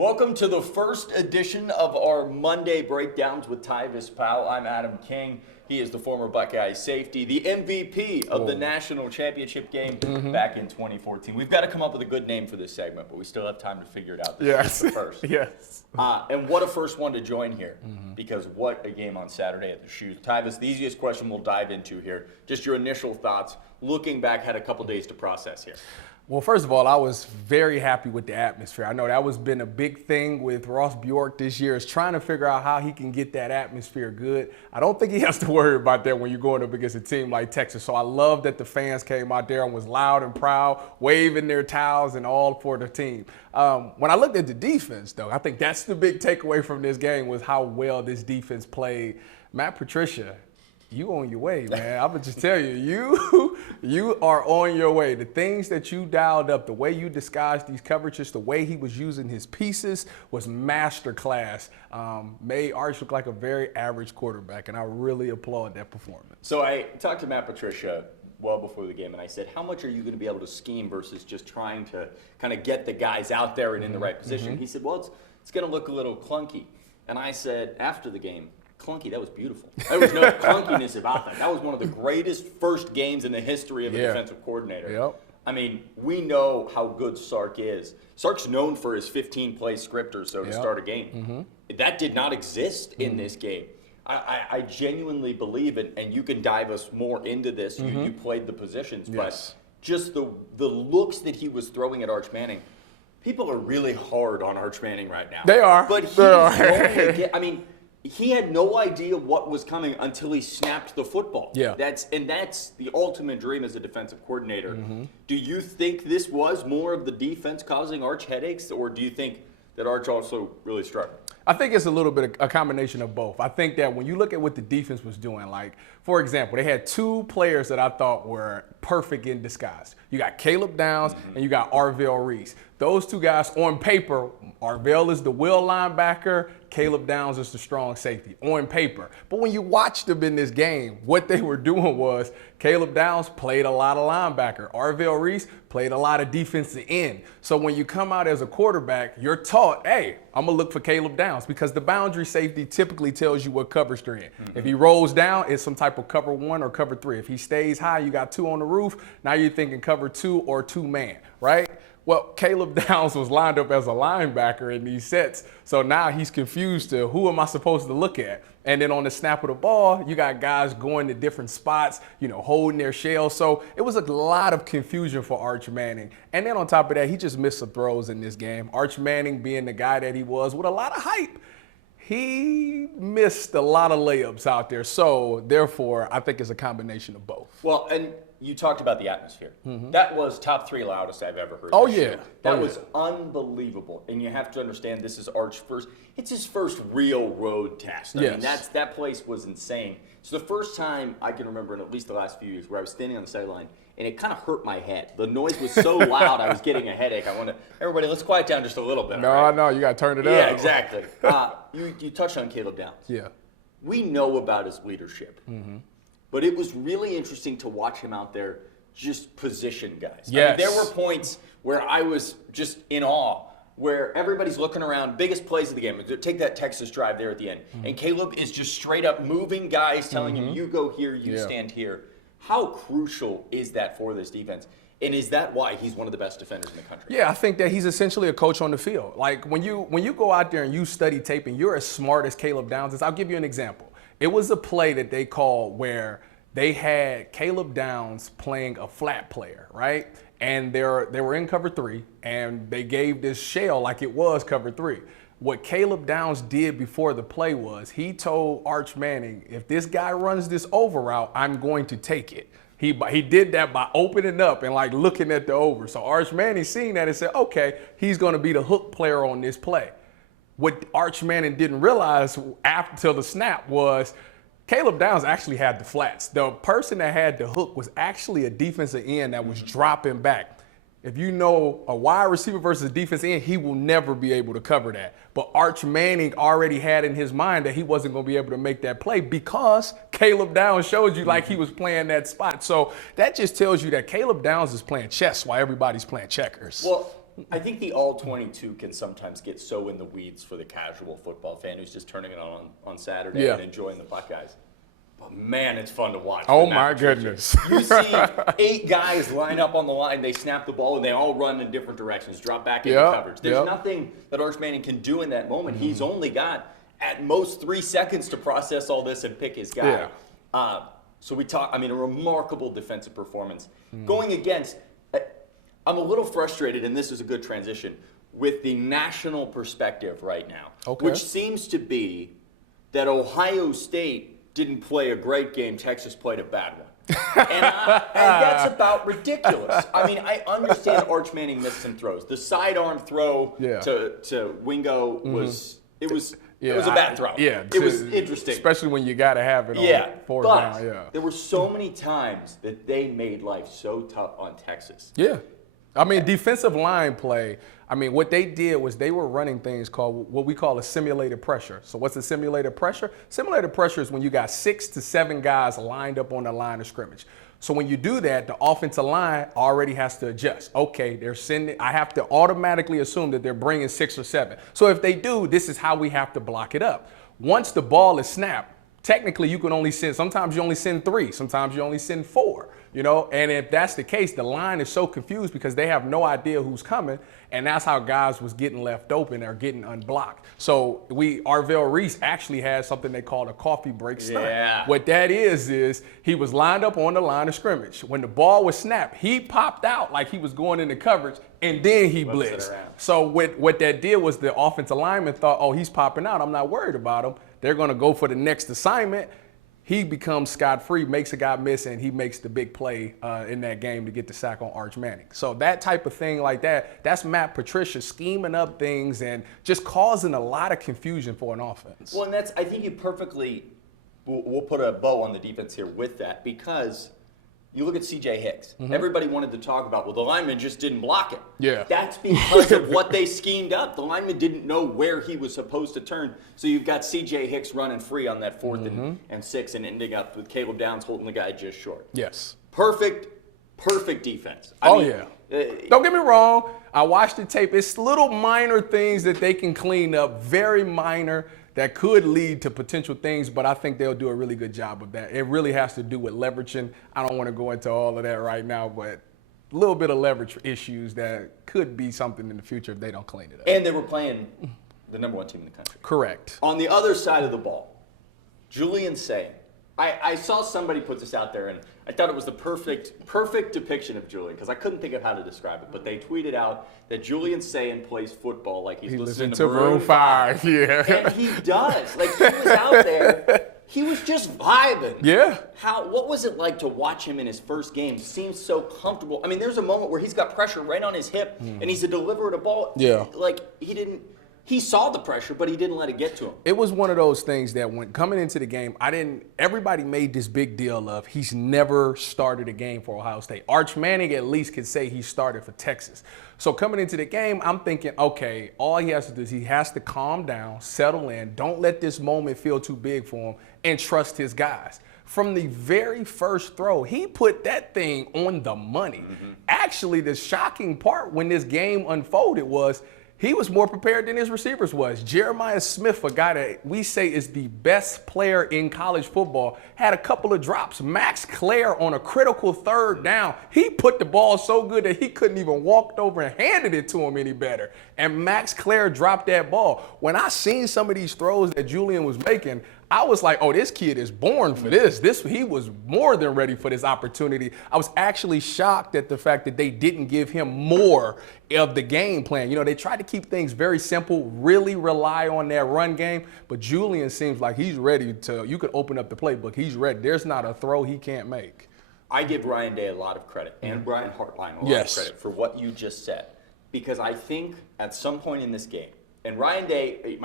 Welcome to the first edition of our Monday Breakdowns with Tyvis Powell. I'm Adam King. He is the former Buckeye safety, the MVP of the national championship game back in 2014. We've got to come up with a good name for this segment, but we still have time to figure it out. This is the first. Yes. And what a first one to join here, because what a game on Saturday at the Shoes. Tyvis, the easiest question we'll dive into here, just your initial thoughts, looking back, had a couple days to process here. Well, first of all, I was very happy with the atmosphere. I know that was been a big thing with Ross Bjork this year, is trying to figure out how he can get that atmosphere good. I don't think he has to worry about that when you're going up against a team like Texas. So I love that the fans came out there and was loud and proud, waving their towels and all for the team. When I looked at the defense, though, I think that's the big takeaway from this game was how well this defense played. Matt Patricia, you on your way, man. I'm gonna just tell you, you are on your way. The things that you dialed up, the way you disguised these coverages, the way he was using his pieces was masterclass. Made Arch look like a very average quarterback, and I really applaud that performance. So I talked to Matt Patricia well before the game, and I said, how much are you going to be able to scheme versus just trying to kind of get the guys out there and in the right position? He said, well, it's going to look a little clunky. And I said, after the game, clunky, that was beautiful. There was no clunkiness about that. That was one of the greatest first games in the history of a defensive coordinator. Yep. I mean, we know how good Sark is. Sark's known for his 15-play script or so to start a game. That did not exist in this game. I genuinely believe it, and you can dive us more into this. You played the positions, but just the looks that he was throwing at Arch Manning, people are really hard on Arch Manning right now. They are. But I mean, he had no idea what was coming until he snapped the football. Yeah. That's the ultimate dream as a defensive coordinator. Do you think this was more of the defense causing Arch headaches, or do you think that Arch also really struggled? I think it's a little bit of a combination of both. I think that when you look at what the defense was doing, like, for example, they had two players that I thought were perfect in disguise. You got Caleb Downs and you got Arvell Reese. Those two guys, on paper, Arvell is the will linebacker, Caleb Downs is the strong safety, on paper. But when you watched them in this game, what they were doing was Caleb Downs played a lot of linebacker. Arvell Reese played a lot of defensive end. So when you come out as a quarterback, you're taught, hey, I'm going to look for Caleb Downs, because the boundary safety typically tells you what coverage they're in. If he rolls down, it's some type of cover 1 or cover 3. If he stays high, you got 2 on the roof. Now you're thinking cover 2 or 2-man, right? Well, Caleb Downs was lined up as a linebacker in these sets, so now he's confused to who am I supposed to look at? And then on the snap of the ball, you got guys going to different spots, holding their shell. So it was a lot of confusion for Arch Manning. And then on top of that, he just missed some throws in this game. Arch Manning, being the guy that he was with a lot of hype, he missed a lot of layups out there. So therefore, I think it's a combination of both. Well, and you talked about the atmosphere. That was top 3 loudest I've ever heard. Oh, yeah. That was unbelievable. And you have to understand, this is Arch's it's his first real road test. I mean, that place was insane. So the first time I can remember in at least the last few years where I was standing on the sideline, and it kind of hurt my head. The noise was so loud, I was getting a headache. I wanted, everybody, let's quiet down just a little bit. No, you got to turn it up. Yeah, exactly. You touched on Caleb Downs. Yeah. We know about his leadership. But it was really interesting to watch him out there just position guys. Yes. I mean, there were points where I was just in awe, where everybody's looking around, biggest plays of the game. Take that Texas drive there at the end. And Caleb is just straight up moving guys, telling him, you go here, you stand here. How crucial is that for this defense? And is that why he's one of the best defenders in the country? Yeah, I think that he's essentially a coach on the field. Like, when you go out there and you study tape and you're as smart as Caleb Downs is, I'll give you an example. It was a play that they called where they had Caleb Downs playing a flat player, right? And they were in cover 3, and they gave this shell like it was cover 3. What Caleb Downs did before the play was he told Arch Manning, if this guy runs this over route, I'm going to take it. He did that by opening up and like looking at the over. So Arch Manning seen that and said, okay, he's going to be the hook player on this play. What Arch Manning didn't realize till the snap was Caleb Downs actually had the flats. The person that had the hook was actually a defensive end that was dropping back. If you know a wide receiver versus a defensive end, he will never be able to cover that. But Arch Manning already had in his mind that he wasn't going to be able to make that play because Caleb Downs showed you like he was playing that spot. So that just tells you that Caleb Downs is playing chess while everybody's playing checkers. Well, I think the all-22 can sometimes get so in the weeds for the casual football fan who's just turning it on Saturday and enjoying the Buckeyes. But man, it's fun to watch. Oh my goodness. You see 8 guys line up on the line, they snap the ball, and they all run in different directions, drop back into coverage. There's nothing that Arch Manning can do in that moment. He's only got, at most, 3 seconds to process all this and pick his guy. So we talk, a remarkable defensive performance. Going against, I'm a little frustrated, and this is a good transition, with the national perspective right now, which seems to be that Ohio State didn't play a great game, Texas played a bad one. And that's about ridiculous. I understand Arch Manning missed some throws. The sidearm throw to Wingo was a bad throw. It was interesting. Especially when you got to have it on fourth down. There were so many times that they made life so tough on Texas. Defensive line play, what they did was they were running things called what we call a simulated pressure. So what's a simulated pressure? Simulated pressure is when you got 6 to 7 guys lined up on the line of scrimmage. So when you do that, the offensive line already has to adjust. Okay, I have to automatically assume that they're bringing 6 or 7. So if they do, this is how we have to block it up. Once the ball is snapped, technically you can only send, sometimes you only send 3, sometimes you only send 4. And if that's the case, the line is so confused because they have no idea who's coming, and that's how guys was getting left open or getting unblocked. So Arvell Reese actually had something they called a coffee break stunt. What that is he was lined up on the line of scrimmage. When the ball was snapped, he popped out like he was going into coverage, and then he blitzed. So what that did was the offensive lineman thought, oh, he's popping out, I'm not worried about him. They're going to go for the next assignment. He becomes scot-free, makes a guy miss, and he makes the big play in that game to get the sack on Arch Manning. So that type of thing like that's Matt Patricia scheming up things and just causing a lot of confusion for an offense. Well, and I think you perfectly, we'll put a bow on the defense here with that, because you look at C.J. Hicks. Everybody wanted to talk about, well, the lineman just didn't block it. That's because of what they schemed up. The lineman didn't know where he was supposed to turn. So you've got C.J. Hicks running free on that 4th and 6 and ending up with Caleb Downs holding the guy just short. Perfect defense. Don't get me wrong. I watched the tape. It's little minor things that they can clean up, very minor, that could lead to potential things, but I think they'll do a really good job of that. It really has to do with leveraging. I don't want to go into all of that right now, but a little bit of leverage issues that could be something in the future if they don't clean it up. And they were playing the #1 team in the country. Correct. On the other side of the ball, Julian Sayin. I saw somebody put this out there, and I thought it was the perfect depiction of Julian, because I couldn't think of how to describe it. But they tweeted out that Julian Sayin plays football like he's listening to Maroon 5. And he does. Like, he was out there. He was just vibing. What was it like to watch him in his first game? Seems so comfortable. There's a moment where he's got pressure right on his hip, and he's a deliverer of ball. Like, he saw the pressure, but he didn't let it get to him. It was one of those things that when coming into the game, everybody made this big deal of he's never started a game for Ohio State. Arch Manning at least could say he started for Texas. So coming into the game, I'm thinking, okay, all he has to do is he has to calm down, settle in, don't let this moment feel too big for him, and trust his guys. From the very first throw, he put that thing on the money. Actually, the shocking part when this game unfolded was he was more prepared than his receivers was. Jeremiah Smith, a guy that we say is the best player in college football, had a couple of drops. Max Clare on a critical 3rd down, he put the ball so good that he couldn't even walk over and handed it to him any better. And Max Clare dropped that ball. When I seen some of these throws that Julian was making, I was like, oh, this kid is born for this. He was more than ready for this opportunity. I was actually shocked at the fact that they didn't give him more of the game plan. They tried to keep things very simple, really rely on their run game, but Julian seems like he's ready to, you could open up the playbook. He's ready. There's not a throw he can't make. I give Ryan Day a lot of credit, and Brian Hartline a lot of credit for what you just said, because I think at some point in this game, and Ryan Day,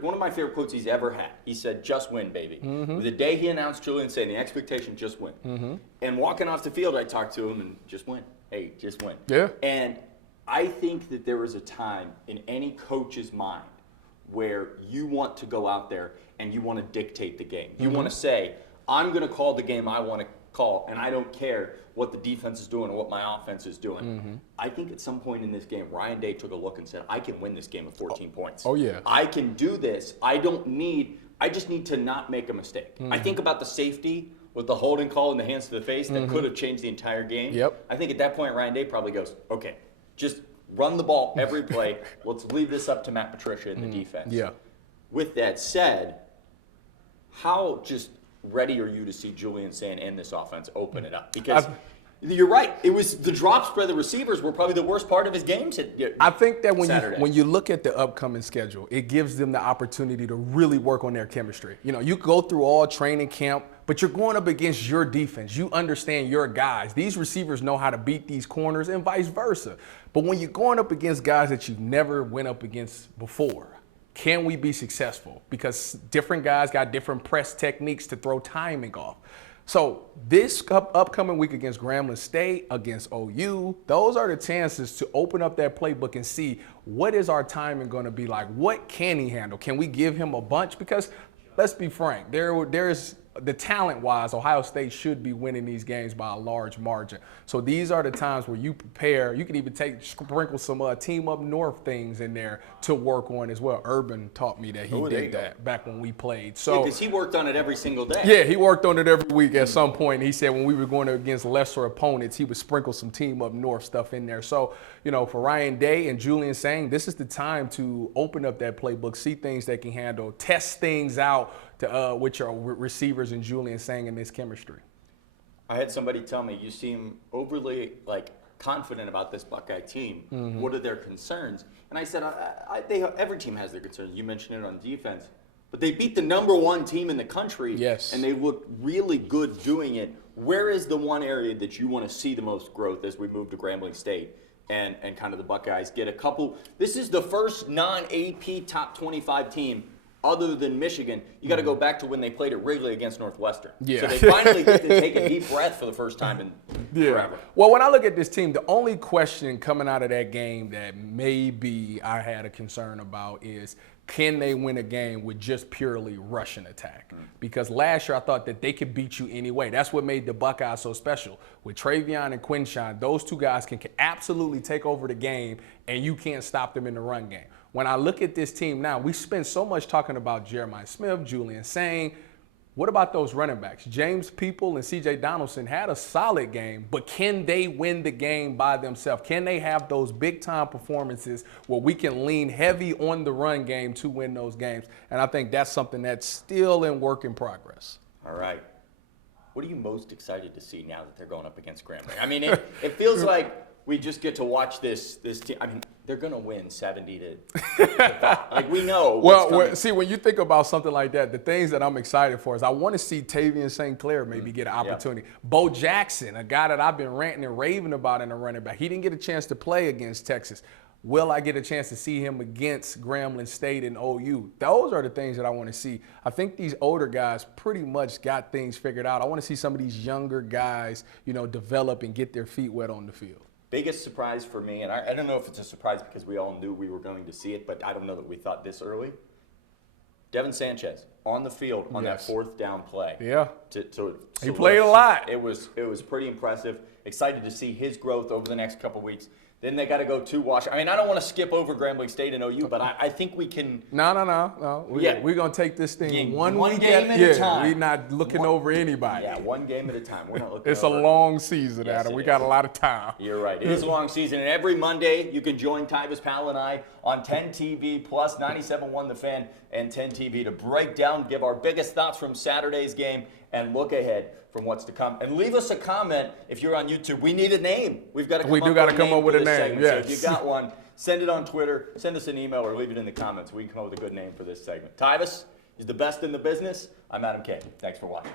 one of my favorite quotes he's ever had, he said, just win, baby. The day he announced Julian Sayin, the expectation, just win. And walking off the field, I talked to him and just win. Hey, just win. And I think that there is a time in any coach's mind where you want to go out there and you want to dictate the game. You want to say, I'm going to call the game I want to call, and I don't care what the defense is doing or what my offense is doing. I think at some point in this game, Ryan Day took a look and said, I can win this game with 14 points. Oh, yeah. I can do this. I just need to not make a mistake. I think about the safety with the holding call in the hands to the face that could have changed the entire game. Yep. I think at that point, Ryan Day probably goes, okay, just run the ball every play. Let's leave this up to Matt Patricia and the defense. Yeah. With that said, how just ready are you to see Julian Sayin and this offense open it up? Because you're right. It was the drops by the receivers were probably the worst part of his game. I think that when you look at the upcoming schedule, it gives them the opportunity to really work on their chemistry. You know, you go through all training camp, but you're going up against your defense. You understand your guys. These receivers know how to beat these corners and vice versa. But when you're going up against guys that you've never went up against before, can we be successful? Because different guys got different press techniques to throw timing off. So this upcoming week against Grambling State, against OU, those are the chances to open up that playbook and see what is our timing going to be like. What can he handle? Can we give him a bunch? Because let's be frank, there's the talent-wise, Ohio State should be winning these games by a large margin. So these are the times where you prepare. You can even sprinkle some team up north things in there to work on as well. Urban taught me that he did that back when we played. So because he worked on it every single day. Yeah, he worked on it every week at some point. He said when we were going against lesser opponents, he would sprinkle some team up north stuff in there. So, you know, for Ryan Day and Julian Sayin, this is the time to open up that playbook, see things they can handle, test things out with your receivers and Julian Sayin in this chemistry. I had somebody tell me, you seem overly confident about this Buckeye team. What are their concerns? And I said, every team has their concerns. You mentioned it on defense. But they beat the #1 team in the country. Yes. And they look really good doing it. Where is the one area that you want to see the most growth as we move to Grambling State and kind of the Buckeyes get a couple? This is the first non-AP top 25 team other than Michigan. You got to go back to when they played at Wrigley against Northwestern. Yeah. So they finally get to take a deep breath for the first time in forever. Well, when I look at this team, the only question coming out of that game that maybe I had a concern about is, can they win a game with just purely rushing attack? Because last year I thought that they could beat you anyway. That's what made the Buckeyes so special. With Travion and Quinshon, those two guys can absolutely take over the game, and you can't stop them in the run game. When I look at this team now, we spend so much talking about Jeremiah Smith, Julian Sayin. What about those running backs? James People and C.J. Donaldson had a solid game, but can they win the game by themselves? Can they have those big-time performances where we can lean heavy on the run game to win those games? And I think that's something that's still in work in progress. All right. What are you most excited to see now that they're going up against Grambling? I mean, it feels like we just get to watch this team. I mean, they're going to win 70-5. We know. Well, see, when you think about something like that, the things that I'm excited for is I want to see Tavian St. Clair maybe get an opportunity. Yeah. Bo Jackson, a guy that I've been ranting and raving about in a running back. He didn't get a chance to play against Texas. Will I get a chance to see him against Grambling State and OU? Those are the things that I want to see. I think these older guys pretty much got things figured out. I want to see some of these younger guys, develop and get their feet wet on the field. Biggest surprise for me, and I don't know if it's a surprise because we all knew we were going to see it, but I don't know that we thought this early. Devin Sanchez on the field on that 4th down play. Yeah. He played a lot. It was pretty impressive. Excited to see his growth over the next couple weeks. Then they got to go to Washington. I mean, I don't want to skip over Grambling State and OU, but I think we can. No. We're going to take this thing one game at a time. We're not looking over anybody. Yeah, one game at a time. We're not looking It's a long season, Adam. We got a lot of time. You're right. It is a long season. And every Monday, you can join Tyvis Powell and I on 10 TV plus 97.1 The Fan and 10 TV to break down, give our biggest thoughts from Saturday's game, and look ahead from what's to come. And leave us a comment if you're on YouTube. We need a name. We do got to come up with a name. Yes. So if you got one, send it on Twitter, send us an email, or leave it in the comments. We can come up with a good name for this segment. Tyvis is the best in the business. I'm Adam K. Thanks for watching.